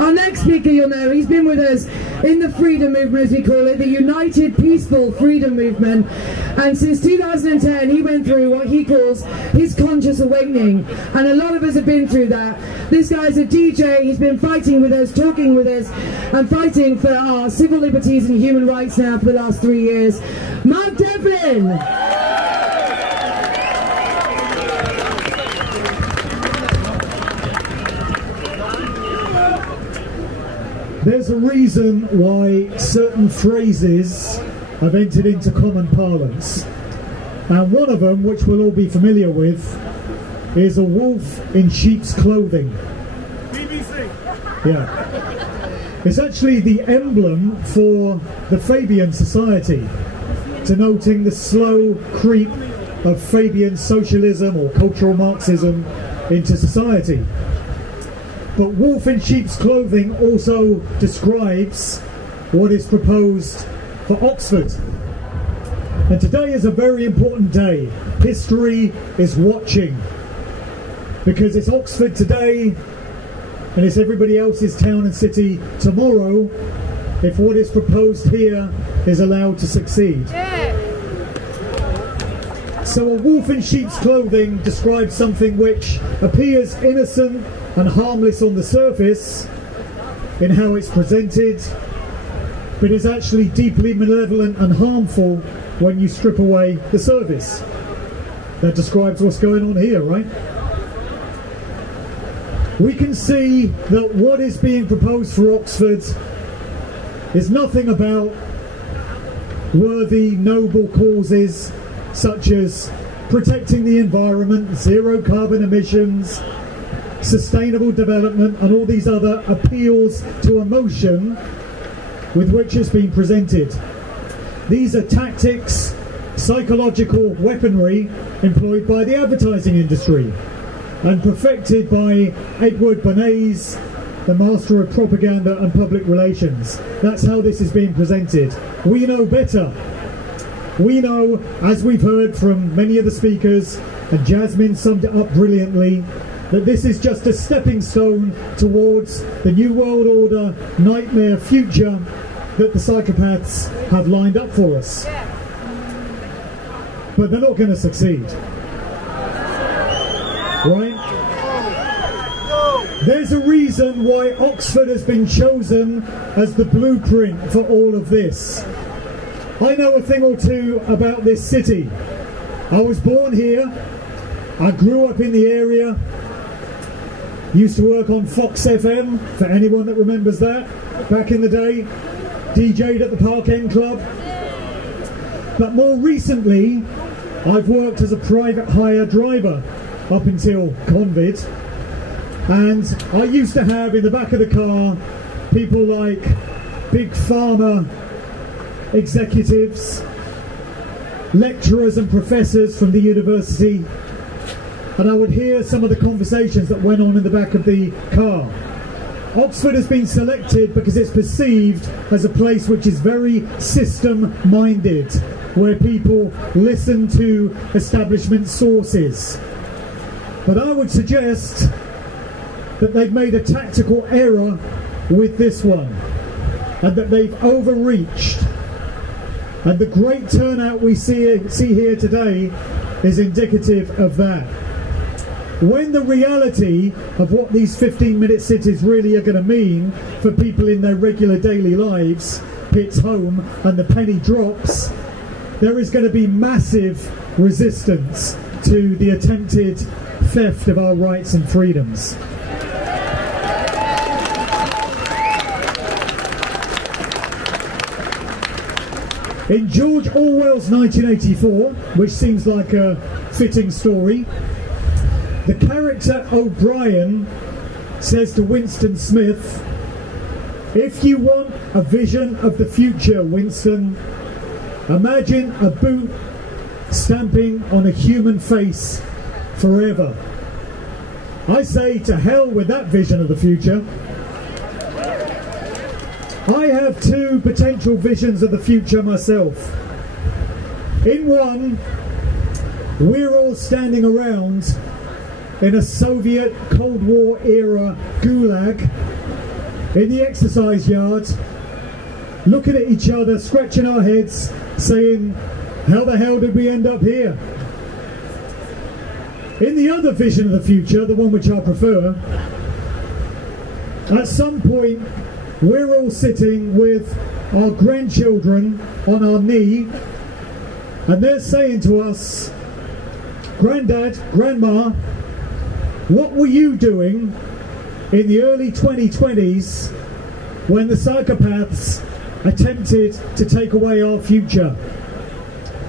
Our next speaker, you'll know, he's been with us in the freedom movement, as we call it, the United Peaceful Freedom Movement. And since 2010, he went through what he calls his conscious awakening. And a lot of us have been through that. This guy's a DJ, he's been fighting with us, talking with us, and fighting for our civil liberties and human rights now for the last 3 years. Devlin! There's a reason why certain phrases have entered into common parlance, and one of them, which we'll all be familiar with, is a wolf in sheep's clothing. BBC. Yeah. It's actually the emblem for the Fabian Society, denoting the slow creep of Fabian socialism or cultural Marxism into society. But wolf in sheep's clothing also describes what is proposed for Oxford. And today is a very important day. History is watching, because it's Oxford today and it's everybody else's town and city tomorrow if what is proposed here is allowed to succeed. Yeah. So a wolf in sheep's clothing describes something which appears innocent and harmless on the surface in how it's presented, but is actually deeply malevolent and harmful when you strip away the service. That describes what's going on here, right? We can see that what is being proposed for Oxford is nothing about worthy, noble causes such as protecting the environment, zero carbon emissions, sustainable development, and all these other appeals to emotion with which it's been presented. These are tactics, psychological weaponry employed by the advertising industry and perfected by Edward Bernays, the master of propaganda and public relations. That's how this is being presented. We know better. We know, as we've heard from many of the speakers, and Jasmine summed it up brilliantly, that this is just a stepping stone towards the New World Order nightmare future that the psychopaths have lined up for us. But they're not going to succeed. Right? There's a reason why Oxford has been chosen as the blueprint for all of this. I know a thing or two about this city. I was born here. I grew up in the area. Used to work on Fox FM, for anyone that remembers that, back in the day. DJ'd at the Park End Club. But more recently, I've worked as a private hire driver up until Convid. And I used to have in the back of the car people like big pharma executives, lecturers and professors from the university, and I would hear some of the conversations that went on in the back of the car. Oxford has been selected because it's perceived as a place which is very system-minded, where people listen to establishment sources. But I would suggest that they've made a tactical error with this one, and that they've overreached. And the great turnout we see here today is indicative of that. When the reality of what these 15-minute cities really are going to mean for people in their regular daily lives hits home and the penny drops, there is going to be massive resistance to the attempted theft of our rights and freedoms. In George Orwell's 1984, which seems like a fitting story, the character O'Brien says to Winston Smith, "If you want a vision of the future, Winston, imagine a boot stamping on a human face forever." I say to hell with that vision of the future. I have two potential visions of the future myself. In one, we're all standing around in a Soviet Cold War era gulag, in the exercise yard, looking at each other, scratching our heads, saying, how the hell did we end up here? In the other vision of the future, the one which I prefer, at some point we're all sitting with our grandchildren on our knee, and they're saying to us, Grandad, Grandma, what were you doing in the early 2020s when the psychopaths attempted to take away our future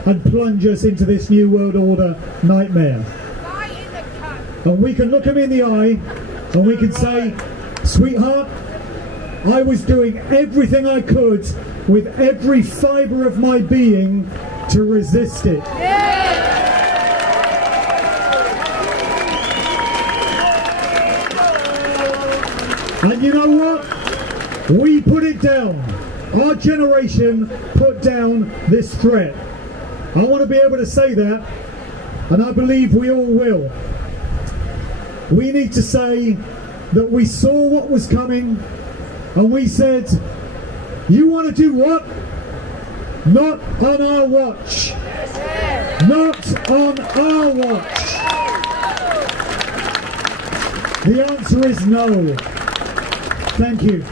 and plunge us into this new world order nightmare? And we can look them in the eye and we can say, sweetheart, I was doing everything I could with every fibre of my being to resist it. And you know what? We put it down. Our generation put down this threat. I want to be able to say that, and I believe we all will. We need to say that we saw what was coming, and we said, you want to do what? Not on our watch. Not on our watch. The answer is no. Thank you.